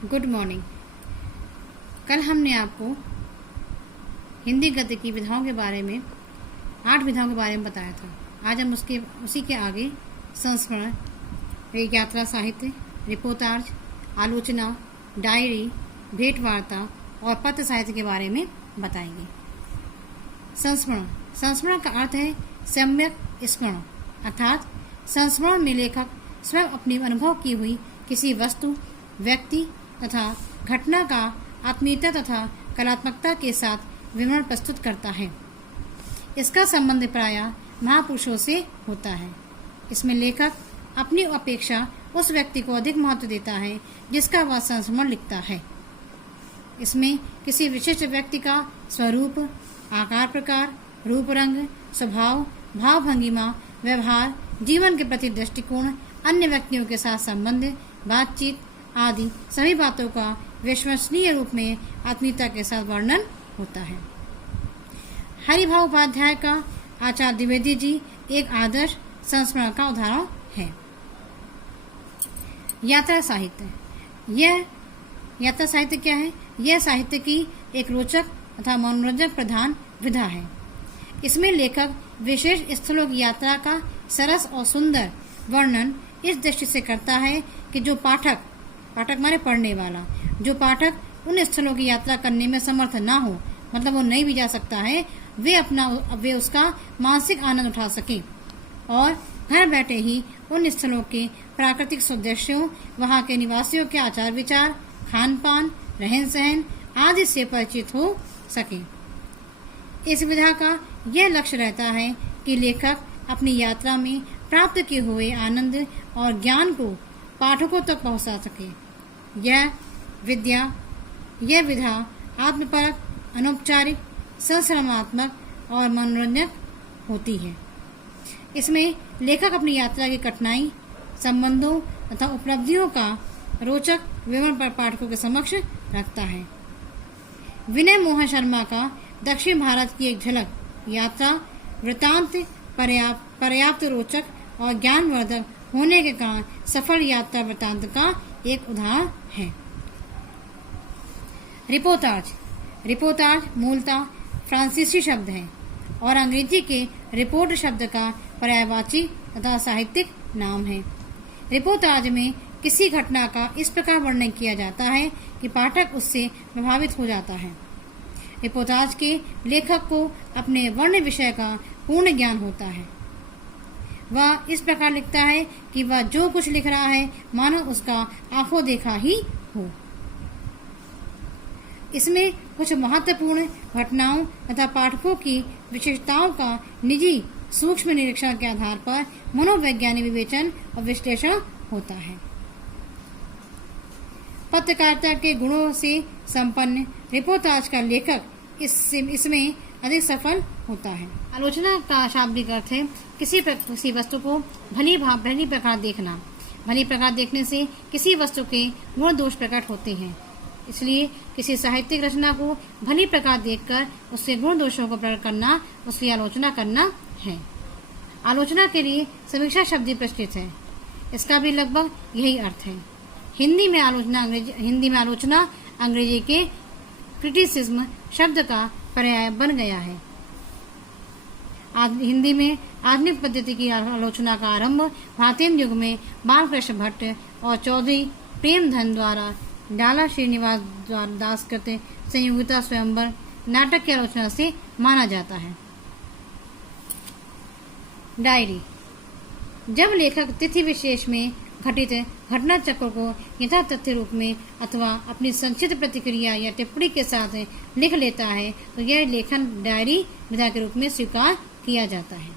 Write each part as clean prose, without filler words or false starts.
Good morning. कल हमने आपको हिंदी गद्य की विधाओं के बारे में 8 विधाओं के बारे में बताया था। आज हम उसी के आगे संस्मरण, यात्रा साहित्य, रिपोर्टाज, आलोचना, डायरी, भेंट वार्ता और पत्र साहित्य के बारे में बताएंगे। संस्मरण। संस्मरण का अर्थ है सम्यक स्मरण, अर्थात संस्मरण में लेखक स्वयं अपनी अनुभव की हुई किसी वस्तु, व्यक्ति तथा घटना का आत्मीयता तथा कलात्मकता के साथ विवरण प्रस्तुत करता है। इसका संबंध प्रायः महापुरुषों से होता है। इसमें लेखक अपनी अपेक्षा उस व्यक्ति को अधिक महत्व देता है जिसका वह संस्मरण लिखता है। इसमें किसी विशिष्ट व्यक्ति का स्वरूप, आकार प्रकार, रूप रंग, स्वभाव, भाव भंगिमा, व्यवहार, जीवन के प्रति दृष्टिकोण, अन्य व्यक्तियों के साथ संबंध, बातचीत आदि सभी बातों का विश्वसनीय रूप में आत्मीयता के साथ वर्णन होता है। हरिभाव उपाध्याय का आचार्य द्विवेदी जी एक आदर्श संस्मरण का उदाहरण है। यात्रा साहित्य। यह यात्रा साहित्य क्या है? यह साहित्य की एक रोचक तथा मनोरंजक प्रधान विधा है। इसमें लेखक विशेष स्थलों की यात्रा का सरस और सुंदर वर्णन इस दृष्टि से करता है कि जो पाठक माने पढ़ने वाला, जो पाठक उन स्थलों की यात्रा करने में समर्थ ना हो, मतलब वो नहीं भी जा सकता है, वे उसका मानसिक आनंद उठा सके और घर बैठे ही उन स्थलों के प्राकृतिक सौंदर्यों, वहाँ के निवासियों के आचार विचार, खान पान, रहन सहन आदि से परिचित हो सके। इस विधा का यह लक्ष्य रहता है कि लेखक अपनी यात्रा में प्राप्त किए हुए आनंद और ज्ञान को पाठकों तक पहुंचा सके। यह विधा आत्मपरक, अनौपचारिक, संश्रमात्मक और मनोरंजक होती है। इसमें लेखक अपनी यात्रा की कठिनाई, संबंधों तथा उपलब्धियों का रोचक विवरण पर पाठकों के समक्ष रखता है। विनय मोहन शर्मा का दक्षिण भारत की एक झलक यात्रा वृतांत पर्याप्त रोचक और ज्ञानवर्धक होने के कारण सफल यात्रा वृतांत का एक उदाहरण है। रिपोर्टाज मूलतः फ्रांसीसी शब्द है और अंग्रेजी के रिपोर्ट शब्द का पर्यायवाची तथा साहित्यिक नाम है। रिपोर्टाज में किसी घटना का इस प्रकार वर्णन किया जाता है कि पाठक उससे प्रभावित हो जाता है। रिपोर्टाज के लेखक को अपने वर्ण विषय का पूर्ण ज्ञान होता है। वह इस प्रकार लिखता है कि वह जो कुछ लिख रहा है मानो उसका आंखों देखा ही हो। इसमें कुछ महत्वपूर्ण घटनाओं तथा पाठकों की विशेषताओं का निजी सूक्ष्म निरीक्षण के आधार पर मनोवैज्ञानिक विवेचन और विश्लेषण होता है। पत्रकारिता के गुणों से संपन्न रिपोर्टाज का लेखक इसमें अधिक सफल होता है। आलोचना का शाब्दिक अर्थ है किसी वस्तु को भली प्रकार देखना। भली प्रकार देखने से किसी वस्तु के गुण दोष प्रकट होते हैं, इसलिए किसी साहित्यिक रचना को भली प्रकार देखकर उसके गुण दोषों को प्रकट करना उसकी आलोचना करना है। आलोचना के लिए समीक्षा शब्द प्रचलित है, इसका भी लगभग यही अर्थ है। हिंदी में आलोचना अंग्रेजी के क्रिटिसिज्म शब्द का पर्याय बन गया है। हिंदी में आधुनिक पद्धति की आलोचना का आरंभ भारतीय युग में बालकृष्ण भट्ट और चौधरी प्रेमधन द्वारा डाला श्रीनिवास दास कृत संयोगिता स्वयंवर नाटक की आलोचना से माना जाता है। डायरी। जब लेखक तिथि विशेष में घटित घटना चक्र को यथा तथ्य रूप में अथवा अपनी संक्षिप्त प्रतिक्रिया या टिप्पणी के साथ लिख लेता है तो यह लेखन डायरी विधा के रूप में स्वीकार किया जाता है।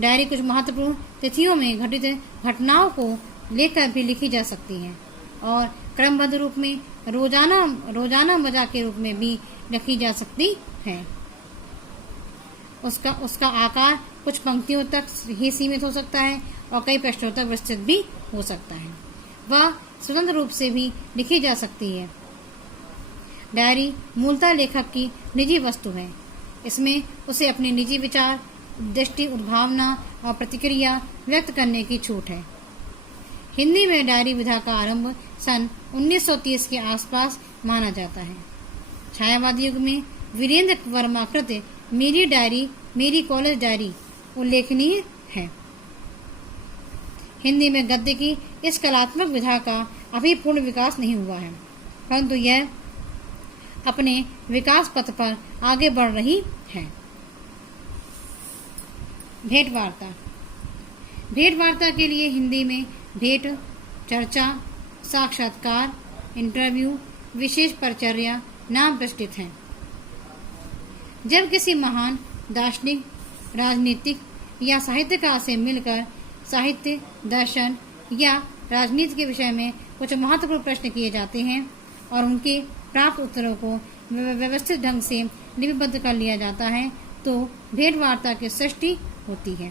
डायरी कुछ महत्वपूर्ण तिथियों में घटित घटनाओं को लेकर भी लिखी जा सकती है और क्रमबद्ध रूप में रोजाना मजा के रूप में भी लिखी जा सकती है। उसका आकार कुछ पंक्तियों तक ही सीमित हो सकता है और कई पृष्ठों तक विस्तृत भी हो सकता है। वह स्वतंत्र रूप से भी लिखी जा सकती है। डायरी मूलतः लेखक की निजी वस्तु है। इसमें उसे अपने निजी विचार, दृष्टि, उद्भावना और प्रतिक्रिया व्यक्त करने की छूट है। हिंदी में डायरी विधा का आरंभ सन 1930 के आसपास माना जाता है। छायावादी युग में वीरेंद्र वर्मा कृत मेरी डायरी मेरी कॉलेज डायरी उल्लेखनीय है। हिंदी में गद्य की इस कलात्मक विधा का अभी पूर्ण विकास नहीं हुआ है, परंतु यह अपने विकास पथ पर आगे बढ़ रही है। भेंट वार्ता। भेंट वार्ता के लिए हिंदी में भेंट, चर्चा, साक्षात्कार, इंटरव्यू, विशेष परिचर्या नाम प्रचलित हैं। जब किसी महान दार्शनिक, राजनीतिक या साहित्यकार से मिलकर साहित्य, दर्शन या राजनीति के विषय में कुछ महत्वपूर्ण प्रश्न किए जाते हैं और उनके प्राप्त उत्तरों को व्यवस्थित ढंग से लिपिबद्ध कर लिया जाता है, तो भेंट वार्ता की सृष्टि होती है।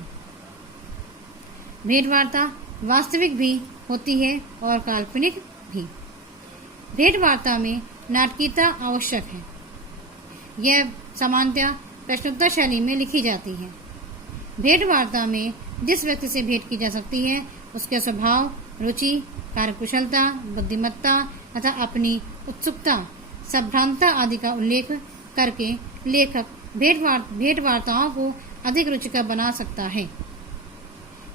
भेंट वार्ता वास्तविक भी होती है और काल्पनिक भी। भेंट वार्ता में नाटकीयता आवश्यक है। यह सामान्यतः प्रश्नोत्तर शैली में लिखी जाती है। भेंट वार्ता में जिस व्यक्ति से भेंट की जा सकती है उसके स्वभाव, रुचि, कार्यकुशलता, बुद्धिमत्ता तथा अपनी उत्सुकता, सभ्रांता आदि का उल्लेख करके लेखक भेंट वार्ताओं को अधिक रुचिकर बना सकता है।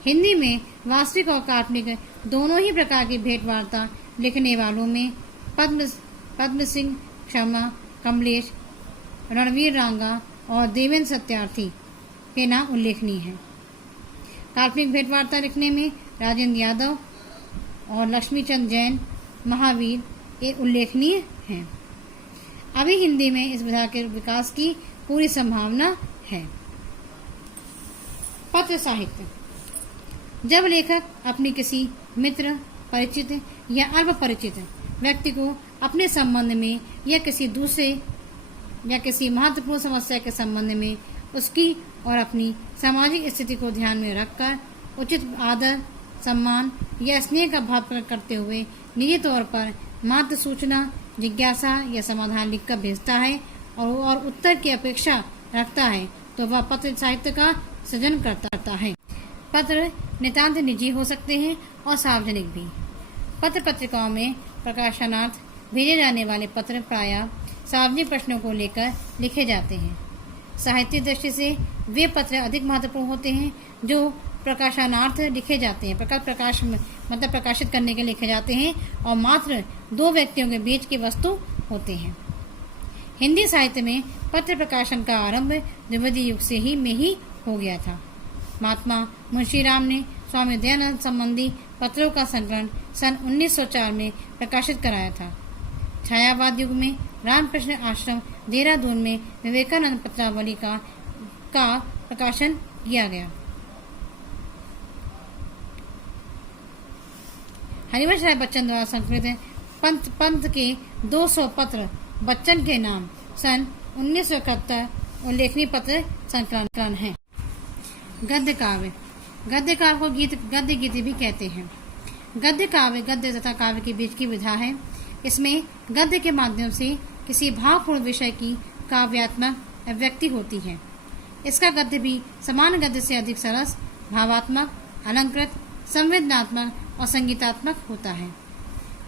हिंदी में वास्तविक और काल्पनिक दोनों ही प्रकार की भेंट वार्ता लिखने वालों में पद्म सिंह शर्मा, कमलेश, रणवीर रांगा और देवेंद्र सत्यार्थी के नाम उल्लेखनीय हैं। काल्पनिक भेंट वार्ता लिखने में राजेंद्र यादव और लक्ष्मीचंद जैन, महावीर ये उल्लेखनीय हैं। अभी हिंदी में इस विधा के विकास की पूरी संभावना है। पत्र साहित्य। जब लेखक अपने किसी मित्र, परिचित या अल्प परिचित व्यक्ति को अपने संबंध में या किसी दूसरे या किसी महत्वपूर्ण समस्या के संबंध में उसकी और अपनी सामाजिक स्थिति को ध्यान में रखकर उचित आदर, सम्मान या स्नेह का भाव प्रकट करते हुए निजी तौर पर मात्र सूचना, जिज्ञासा या समाधान लिखकर भेजता है और उत्तर की अपेक्षा रखता है, तो वह पत्र साहित्य का सृजन करता है। पत्र नितांत निजी हो सकते हैं और सार्वजनिक भी। पत्र पत्रिकाओं में प्रकाशनार्थ भेजे जाने वाले पत्र प्रायः सार्वजनिक प्रश्नों को लेकर लिखे जाते हैं। साहित्यिक दृष्टि से वे पत्र अधिक महत्वपूर्ण होते हैं जो प्रकाशनार्थ लिखे जाते हैं, प्रकाशित करने के लिखे जाते हैं और मात्र दो व्यक्तियों के बीच की वस्तु होते हैं। हिंदी साहित्य में पत्र प्रकाशन का आरंभ द्विवेदी युग से ही हो गया था। महात्मा मुंशीराम ने स्वामी दयानंद संबंधी पत्रों का संकलन सन 1904 में प्रकाशित कराया था। छायावाद युग में रामकृष्ण आश्रम देहरादून में विवेकानंद पत्रावली का प्रकाशन किया गया। हरिवंश राय बच्चन द्वारा संकलित पंत के 200 पत्र बच्चन के नाम सन 1971 उल्लेखनीय पत्र संकलन है। गद्य काव्य। गद्य काव्य को गद्य गीति भी कहते हैं। गद्य काव्य गद्य तथा काव्य के बीच की विधा है। इसमें गद्य के माध्यम से किसी भावपूर्ण विषय की काव्यात्मक अभिव्यक्ति होती है। इसका गद्य भी समान गद्य से अधिक सरस, भावात्मक, अलंकृत, संवेदनात्मक और संगीतात्मक होता है।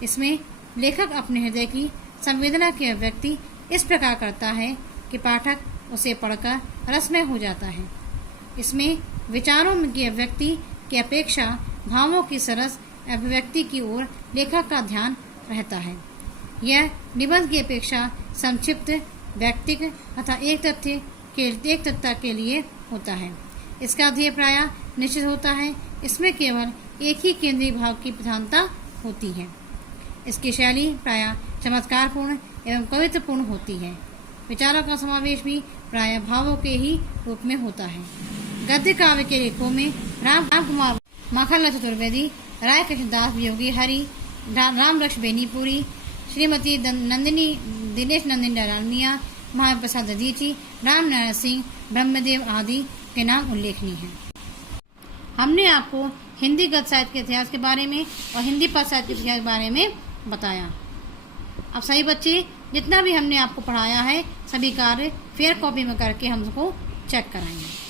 इसमें लेखक अपने हृदय की संवेदना की अभिव्यक्ति इस प्रकार करता है कि पाठक उसे पढ़कर रसमय हो जाता है। इसमें विचारों की अभिव्यक्ति की अपेक्षा भावों की सरस अभिव्यक्ति की ओर लेखक का ध्यान रहता है। यह निबंध की अपेक्षा संक्षिप्त, व्यक्तिगत तथा एकतत्ता के लिए होता है। इसका ध्येय प्रायः निश्चित होता है। इसमें केवल एक ही केंद्रीय भाव की प्रधानता होती है। इसकी शैली प्रायः चमत्कारपूर्ण एवं कवित्वपूर्ण होती है। विचारों का समावेश भी प्रायः भावों के ही रूप में होता है। गद्य काव्य के लेखों में राम कुमार, माखनलाल चतुर्वेदी, राय कृष्णदास वियोगी हरि, राम लक्ष्मण बेनीपुरी, श्रीमती नंदिनी, दिनेश नंदिनी डालमिया, महाप्रसाद दधीची, राम नारायण सिंह, ब्रह्मदेव आदि के नाम उल्लेखनीय हैं। हमने आपको हिंदी गद्य साहित्य के इतिहास के बारे में और हिंदी पद्य साहित्य के इतिहास के बारे में बताया। अब सभी बच्चे जितना भी हमने आपको पढ़ाया है सभी कार्य फेयर कॉपी में करके हम उसको चेक कराएंगे।